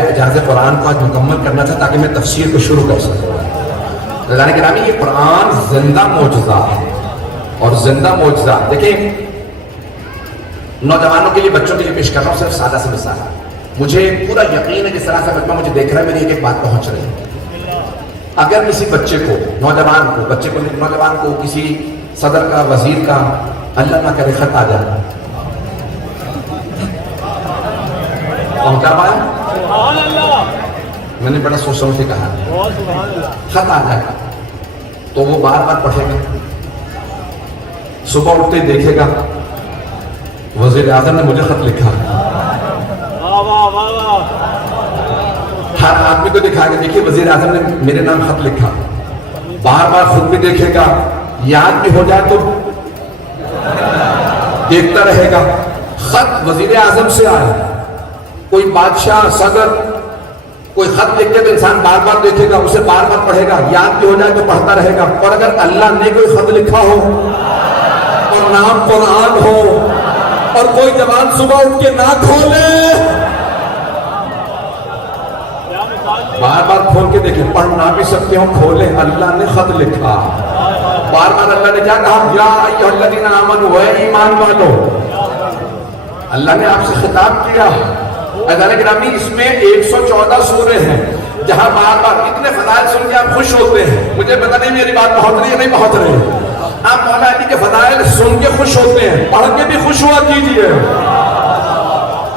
اعجاز قرآن کو آج مکمل کرنا تھا تاکہ میں تفسیر کو شروع کر سکوں. رضوان گرامی یہ قرآن زندہ معجزہ ہے اور زندہ معجزہ. دیکھیں نوجوانوں کے لیے بچوں کے لیے پیش کر رہا ہوں صرف سادہ سے مثال. مجھے پورا یقین ہے جس طرح سے بچہ مجھے دیکھ رہا ہے میری ایک بات پہنچ رہی ہے. اگر کسی بچے کو نوجوان کو کسی صدر کا وزیر کا اللہ نہ کرے خط آ جائے پہنچا پایا میں نے بڑا سوچ سمجھ کے کہا خط آ جائے گا تو وہ بار بار پڑھے گا. صبح اٹھتے دیکھے گا وزیر اعظم نے مجھے خط لکھا. ہر آدمی کو دکھائے گا دیکھیے وزیر اعظم نے میرے نام خط لکھا. بار بار خود بھی دیکھے گا یاد بھی ہو جائے تو دیکھتا رہے گا. خط وزیر اعظم سے آئے کوئی بادشاہ صدر کوئی خط لکھتے تو انسان بار بار دیکھے گا اسے بار بار پڑھے گا یاد بھی ہو جائے تو پڑھتا رہے گا. اور اگر اللہ نے کوئی خط لکھا ہو اور نام قرآن ہو اور کوئی جوان صبح اٹھ کے نہ کھولے بار بار کھول کے دیکھیں پڑھ نہ بھی سکتے ہو کھولے اللہ نے خط لکھا. بار بار اللہ نے کیا کہا یا ایھا الذین آمنوا اے ایمان والو. اللہ نے آپ سے خطاب کیا. عزیزان گرامی اس میں 114 سورے ہیں جہاں بار بار اتنے فضائل سن کے آپ خوش ہوتے ہیں. مجھے پتہ نہیں میری بات پہنچ رہی ہے نہیں پہنچ رہی ہے. آپ مولا علی کے فضائل سن کے خوش ہوتے ہیں پڑھ کے بھی خوش ہوا کیجئے.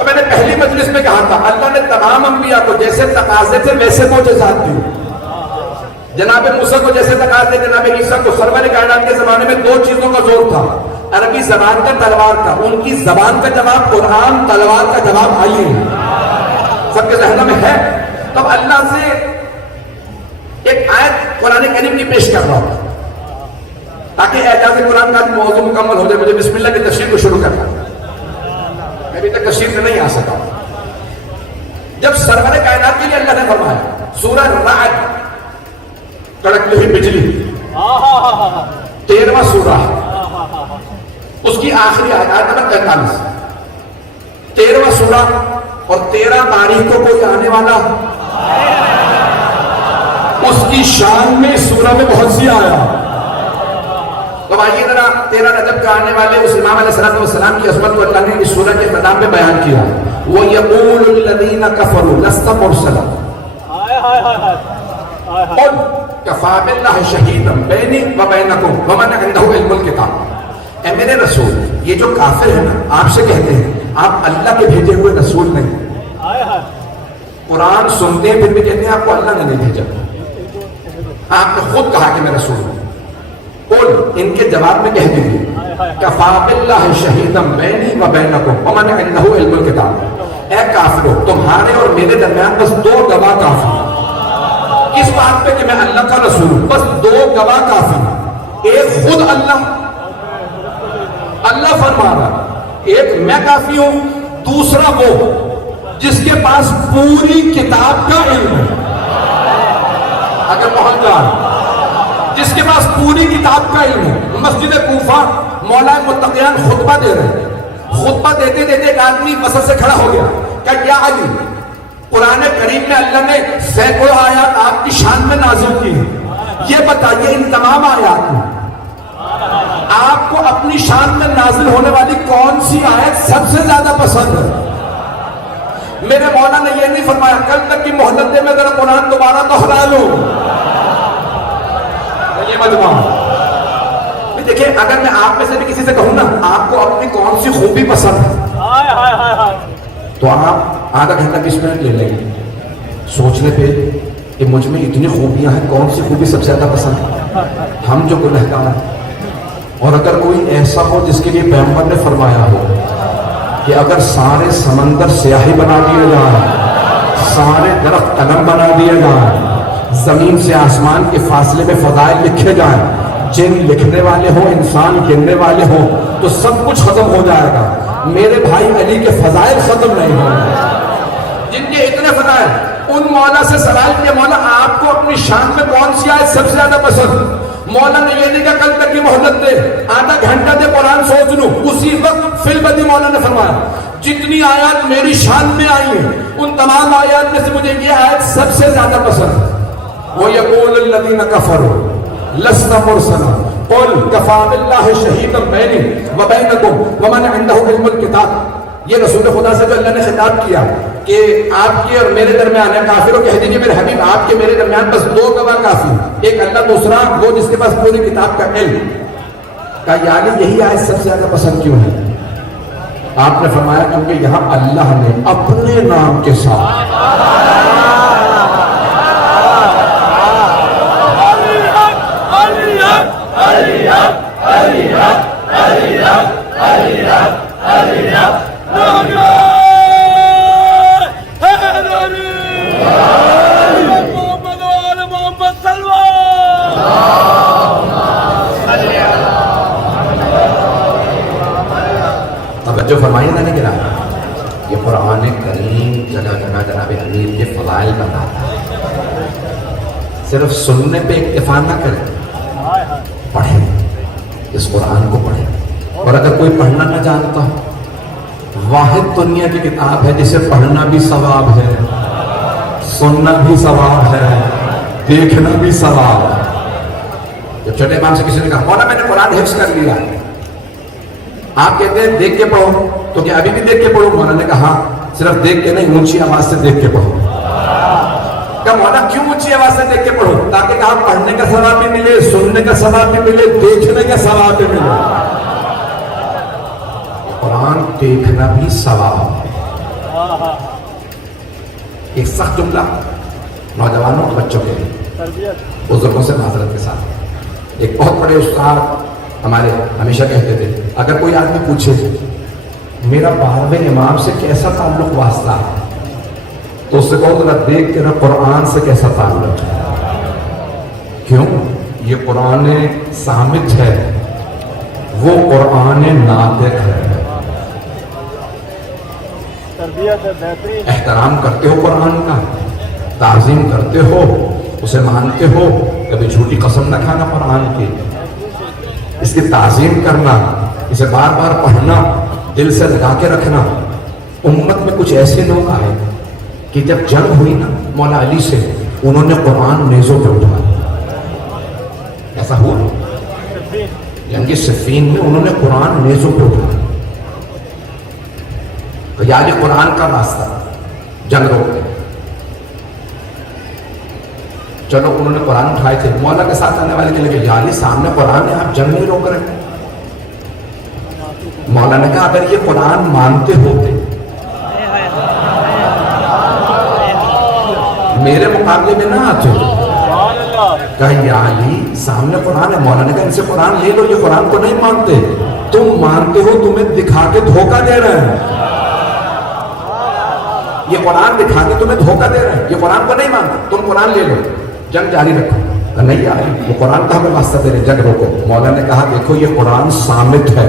میں نے پہلی مجلس میں کہا تھا اللہ نے تمام انبیاء کو جیسے تقاضے تھے ویسے معجزات دی. جناب موسیٰ کو جیسے تقاضے جناب عیسیٰ کو سرور کائنات کے زمانے میں 2 چیزوں کا زور تھا. عربی زبان کا تلوار کا. ان کی زبان کا جواب قرآن تلوار کا جواب آئیے سب کے ذہنوں میں ہے. تب اللہ سے ایک آیت قرآن کریم کی پیش کر رہا ہوں تاکہ اعجاز قرآن کا موضوع مکمل ہو جائے. مجھے بسم اللہ کی تفسیر کو شروع کرنا میں ابھی تک تفسیر میں نہیں آ سکا. جب سرور کائنات کے لیے اللہ نے فرمایا سورہ رعد کڑکتی ہوئی بجلی 13واں سورہ اس کی آخری آیت نمبر 43 13واں سورہ اور 13 تاریخ کو کوئی آنے والا اس کی شان میں سورہ میں بہت سی آیا. تو آئیے ذرا 13 رجب کا آنے والے اس امام علیہ السلام کی عظمت کو اللہ نے اس سورہ کے اختتام میں بیان کیا. وَيَقُولُ الَّذِينَ كَفَرُوا لَسْتَ مُرْسَلًا قُلْ كَفَىٰ بِاللَّهِ شَهِيدًا بَيْنِي وَبَيْنَكُمْ وَمَنْ عِندَهُ عِلْمُ الْكِتَابِ. اے میرے رسول یہ جو کافر ہیں نا آپ سے کہتے ہیں آپ اللہ کے بھیجے ہوئے رسول نہیں. قرآن سنتے ہیں پھر بھی کہتے ہیں آپ کو اللہ نے نہیں بھیجا. آپ نے خود کہا کہ میں رسول ہوں. ان کے جواب میں کہہ دیجیے کفا باللہ شہیدم بینی و بینکم ومن عنہ علم الکتاب. اے کافرو تمہارے اور میرے درمیان بس 2 گواہ کافی ہیں اس بات پہ کہ میں اللہ کا رسول ہوں. بس 2 گواہ کافی ہیں. ایک خود اللہ فرما رہا ایک میں کافی ہوں. دوسرا وہ جس کے پاس پوری کتاب کا علم ہے. اگر پہنچ جائے جس کے پاس پوری کتاب کا علم ہے. مسجد کوفہ مولا متقیان خطبہ دے رہے ہیں. خطبہ دیتے دیتے ایک آدمی وسط سے کھڑا ہو گیا کہ یا علی قرآن کریم میں اللہ نے سینکڑوں آیات آپ کی شان میں نازل کی ہیں. یہ بتائیے ان تمام آیات میں آپ کو اپنی شان میں نازل ہونے والی کون سی آیت سب سے زیادہ پسند ہے؟ میرے مولا نے یہ نہیں فرمایا کل تک کی مہلت دے میں ذرا قرآن دوبارہ دوہرا لوں. یہ مجموعہ دیکھیں اگر میں آپ میں سے بھی کسی سے کہوں نا آپ کو اپنی کون سی خوبی پسند ہے تو آپ آدھا گھنٹہ 20 منٹ لے لیں گے سوچنے پہ کہ مجھ میں اتنی خوبیاں ہیں کون سی خوبی سب سے زیادہ پسند ہے. ہم جو گنہگار ہیں اور اگر کوئی ایسا ہو جس کے لیے پیغمبر نے فرمایا ہو کہ اگر سارے سمندر سیاہی بنا دیے جائیں سارے درخت قلم بنا دیے جائیں زمین سے آسمان کے فاصلے میں فضائل لکھے جائیں جن لکھنے والے ہوں انسان گننے والے ہوں تو سب کچھ ختم ہو جائے گا. میرے بھائی علی کے فضائل ختم نہیں ہوں گے جن کے اتنے فضائل. ان مولا سے سوال کیا مولا آپ کو اپنی شان میں کون سی آیت سب سے زیادہ پسند؟ مولا نے یہ نہیں کہا کل تک کی مہلت دے، آدھا گھنٹہ دے قرآن سوچ لوں، اسی وقت فی البدی مولا نے فرمایا جتنی آیات میری شان میں آئی ہیں ان تمام آیات میں سے مجھے یہ آیت سب سے زیادہ پسند ہے۔ وَيَقُولُ الَّذِينَ كَفَرُوا لَسْتَ مُرْسَلًا قُلْ كَفَىٰ بِاللَّهِ شَهِيدًا بَيْنِي وَبَيْنَكُمْ وَمَنْ عِندَهُ عِلْمُ الْكِتَابِ۔ یہ رسول خدا سے جو اللہ نے خطاب کیا کہ آپ کے اور میرے درمیان ہے، کافروں کہہ دیجئے میرے حبیب آپ کے میرے درمیان بس دو گواہ کافی، ایک اللہ، دوسرا وہ جس کے پاس پوری کتاب کا علم۔ کہا یعنی یہی آیت سب سے زیادہ پسند کیوں ہے؟ آپ نے فرمایا کیونکہ یہاں اللہ نے اپنے نام کے ساتھ جو فرمائی نہ نہیں گرا، یہ قرآن کریم جگہ جگہ جناب امیر کے فضائل بتاتا ہے۔ صرف سننے پہ اکتفا نہ کریں، پڑھیں، اس قرآن کو پڑھیں۔ اور اگر کوئی پڑھنا نہ جانتا، واحد دنیا کی کتاب ہے جسے پڑھنا بھی ثواب ہے، سننا بھی ثواب ہے، دیکھنا بھی ثواب ہے۔ جب چھوٹے امام سے کسی نے کہا مولانا میں نے قرآن حفظ کر لیا، آپ کہتے ہیں دیکھ کے پڑھو، تو کیا ابھی بھی دیکھ کے پڑھو؟ مولانا نے کہا صرف دیکھ کے نہیں، اونچی آواز سے دیکھ کے پڑھو۔ کہا مولانا کیوں اونچی آواز سے دیکھ کے پڑھو؟ تاکہ کہا پڑھنے کا ثواب بھی ملے، سننے کا ثواب بھی ملے، دیکھنے کا ثواب بھی ملے۔ قرآن دیکھنا بھی ثواب ہے۔ ایک سخت جملہ نوجوانوں اور بچوں کے لیے، بزرگوں سے معذرت کے ساتھ، ایک بہت بڑے استاد ہمارے ہمیشہ کہتے تھے اگر کوئی آدمی پوچھے میرا 12ویں امام سے کیسا تعلق واسطہ ہے، تو اس سے کہو ذرا دیکھ تیرا قرآن سے کیسا تعلق ہے۔ کیوں؟ یہ قرآن صامت ہے، وہ قرآن ناطق ہے۔ احترام کرتے ہو قرآن کا، تعظیم کرتے ہو، اسے مانتے ہو، کبھی جھوٹی قسم نہ کھانا قرآن کی، اس کی تعظیم کرنا، اسے بار بار پڑھنا، دل سے لگا کے رکھنا۔ امت میں کچھ ایسے لوگ آئے کہ جب جنگ ہوئی نا مولا علی سے، انہوں نے قرآن نیزوں پہ اٹھایا۔ ایسا ہوا جنگ صفین میں انہوں نے قرآن نیزوں پہ اٹھایا، تو یاد قرآن کا راستہ جنگ روکنے۔ چلو انہوں نے قرآن اٹھائے تھے، مولا کے ساتھ آنے والے کے لئے یعنی سامنے قرآن ہے، آپ جنگ نہیں روک رہے۔ مولا نے کہا اگر یہ قرآن مانتے ہوتے میرے مقابلے میں نہ آتے ہو۔ کہا یا علی سامنے قرآن ہے، مولا نے کہا ان سے قرآن لے لو، یہ قرآن کو نہیں مانتے، تم مانتے ہو، تمہیں دکھا کے دھوکہ دے رہے ہیں، یہ قرآن دکھا کے تمہیں دھوکہ دے رہے ہیں، یہ قرآن کو نہیں مانتے، تم قرآن لے لو، جنگ جاری رکھو۔ نہیں آئی، وہ قرآن کا ہمیں واسطہ دے رہے، جنگ روکو۔ مولا نے کہا دیکھو یہ قرآن صامت ہے،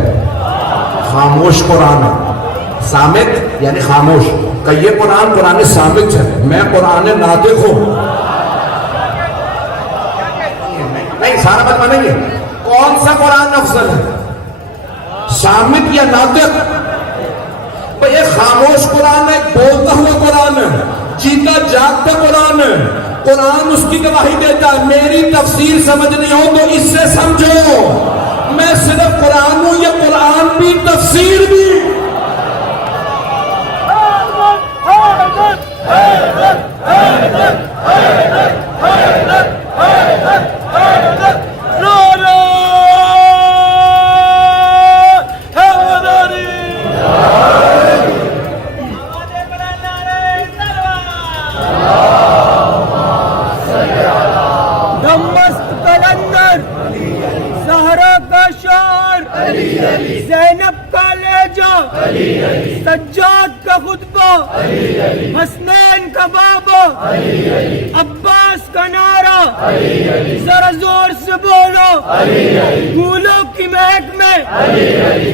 خاموش قرآن ہے، صامت یعنی خاموش، کہ یہ قرآن صامت ہے، میں قرآن ناطق ہوں۔ نہیں سارا بات بنیں گے، کون سا قرآن افضل ہے، صامت یا ناطق؟ یہ خاموش قرآن ہے، بولتا ہوا قرآن ہے، جیتا جاگتا قرآن ہے، قرآن اس کی گواہی دیتا ہے۔ میری تفسیر سمجھنی ہو تو اس سے سمجھو، میں صرف قرآن ہوں، یہ قرآن بھی تفسیر بھی۔ زینب کا لہجہ، سجاد کا خطبہ، حسنین کا بابا، عباس کا نعرہ، ذرا زور سے بولو، پھولوں کی مہک میں،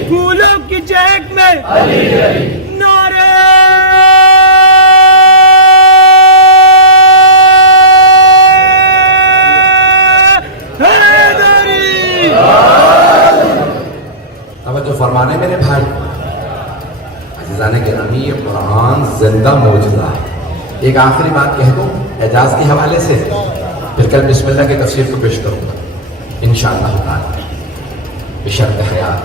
پھولوں کی چہک میں، نعرہ حیدر۔ ایک آخری بات کہہ دوں اعجاز کے حوالے سے، پھر کل بسم اللہ کی تفسیر کو پیش کروں گا انشاءاللہ تعالی بشرط حیات۔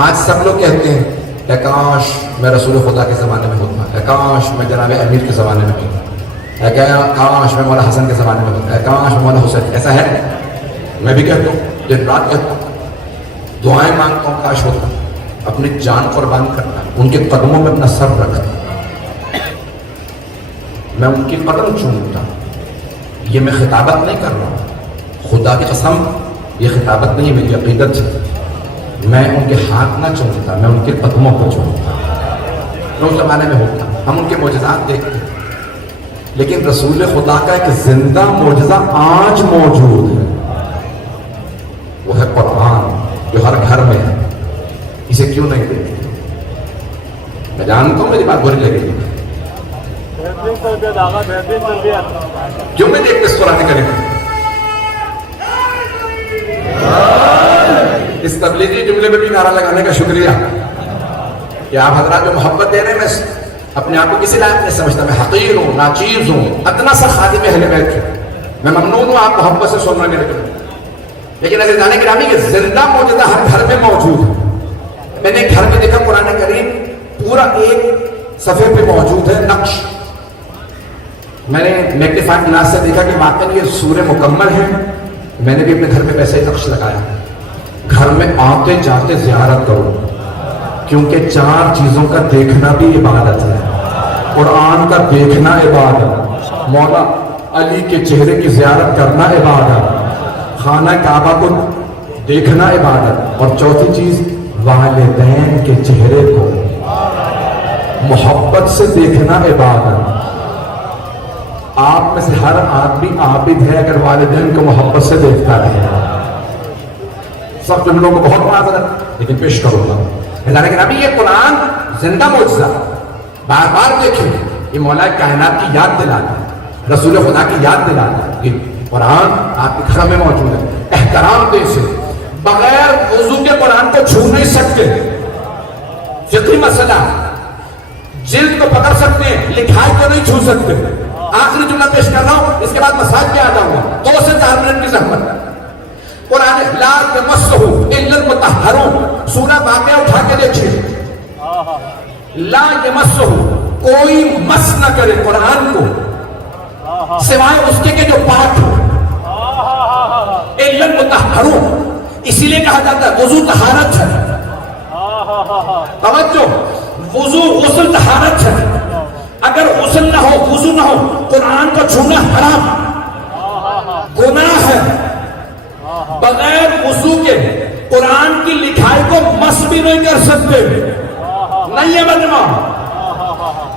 آج سب لوگ کہتے ہیں کہ کاش میں رسول خدا کے زمانے میں ہوتا، کاش میں جناب امیر کے زمانے میں ہوتا، کاش میں مولا حسن کے زمانے میں ہوتا، کاش میں مولا حسین۔ ایسا ہے؟ میں بھی کہتا ہوں، دن رات کہتا ہوں، دعائیں مانگتا ہوں کاش ہوتا، اپنی جان قربان کرتا، ان کے قدموں میں اپنا سر رکھتا، میں ان کی قدم چومتا۔ یہ میں خطابت نہیں کر رہا ہوں، خدا کی قسم یہ خطابت نہیں، میری عقیدت ہے۔ میں ان کے ہاتھ نہ چومتا، میں ان کے قدموں کو چومتا۔ میں اس زمانے میں ہوتا، ہم ان کے معجزات دیکھتے ہیں، لیکن رسول خدا کا ایک زندہ معجزہ آج موجود ہے، وہ ہے قرآن، جو ہر گھر میں ہے۔ اسے کیوں نہیں دیکھتے؟ میں جانتا ہوں میری بات بری لگے گی، کیوں نہیں دیکھتے اس قرآن کریم؟ اس تبلیغی جملے میں بھی نعرہ لگانے کا شکریہ کہ آپ حضرات جو محبت دے رہے ہیں، میں اپنے آپ کو کسی لائق نہیں سمجھتا، میں حقیر ہوں، ناچیز ہوں، ادنا سا خادم اہل بیت ہوں، میں ممنون ہوں آپ محبت سے سننا میرے کو، لیکن اگر جانے گرامی کہ زندہ موجودہ ہر گھر میں موجود ہے۔ میں نے ایک گھر میں دیکھا قرآن کریم پورا ایک صفحے پہ موجود ہے نقش، میں نے میگنیفائنگ گلاس سے دیکھا کہ واقعی یہ سورہ مکمل ہے۔ میں نے بھی اپنے گھر پہ ویسے ہی نقش لگایا، گھر میں آتے جاتے زیارت کرو، کیونکہ 4 چیزوں کا دیکھنا بھی عبادت ہے۔ قرآن کا دیکھنا عبادت، مولا علی کے چہرے کی زیارت کرنا عبادت، خانہ کعبہ کو دیکھنا عبادت، اور چوتھی چیز والدین کے چہرے کو محبت سے دیکھنا عبادت۔ آپ میں سے ہر آدمی عابد ہے اگر والدین کو محبت سے دیکھتا رہے۔ سب جملوں کو بہت معذرت لیکن پیش کروں گا، لیکن ابھی یہ قرآن زندہ معجزہ، بار بار دیکھیں، یہ مولا کائنات کی یاد دلاتا ہے، رسول خدا کی یاد دلاتا ہے۔ یہ قرآن آپ کے گھر میں موجود ہے، احترام دے سے بغیر وضو کے قرآن کو چھو نہیں سکتے۔ فقہی مسئلہ، جلد کو پکڑ سکتے ہیں، لکھائی کو نہیں چھو سکتے۔ آخری جملہ پیش کر رہا ہوں، اس کے بعد مساج پہ آ جاؤں گا، 2 سے 4 منٹ کی زحمت۔ قرآن لا یمسہ الا المطہرون، سورہ واقعہ اٹھا کے دیکھیے، لا یمسہ، کوئی مس نہ کرے قرآن کو سوائے اس کے جو پاک ہو، الا المطہرون، اسی لیے کہا جاتا ہے وضو طہارت ہے۔ توجہ، وضو غسل طہارت ہے، اگر غسل نہ ہو، وضو نہ ہو، قرآن کو چھونا حرام، گناہ ہے۔ بغیر وضو کے قرآن کی لکھائی کو مس بھی نہیں کر سکتے، نہیں ہے مجمع۔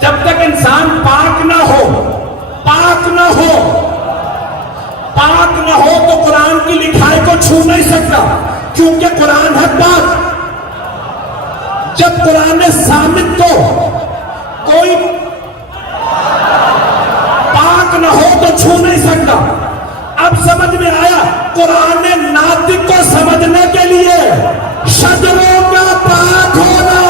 جب تک انسان پاک نہ ہو، پاک نہ ہو، پاک نہ ہو تو قرآن کی لکھائی کو چھو نہیں سکتا، کیونکہ قرآن ہے پاک۔ جب قرآن ثابت تو کوئی پاک نہ ہو تو چھو نہیں سکتا۔ اب سمجھ میں آیا، قرآن ناطق کو سمجھنے کے لیے شجروں کا پاک ہونا،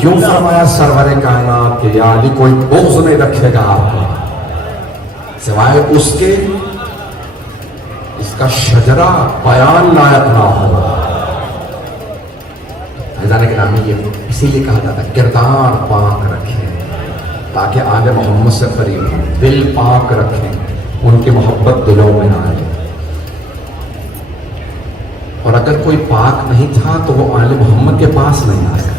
کیوں فرمایا سرور کائنات کہ یا علی کوئی بغض نہیں رکھے گا آپ کو سوائے اس کے اس کا شجرہ بیان لائق نہ ہو۔ حضرت گرامی یہ اسی لیے کہا جاتا ہے کردار پاک رکھیں تاکہ آل محمد سے قریب ہوں، دل پاک رکھیں ان کی محبت دلوں میں آئے، اور اگر کوئی پاک نہیں تھا تو وہ آل محمد کے پاس نہیں آئے۔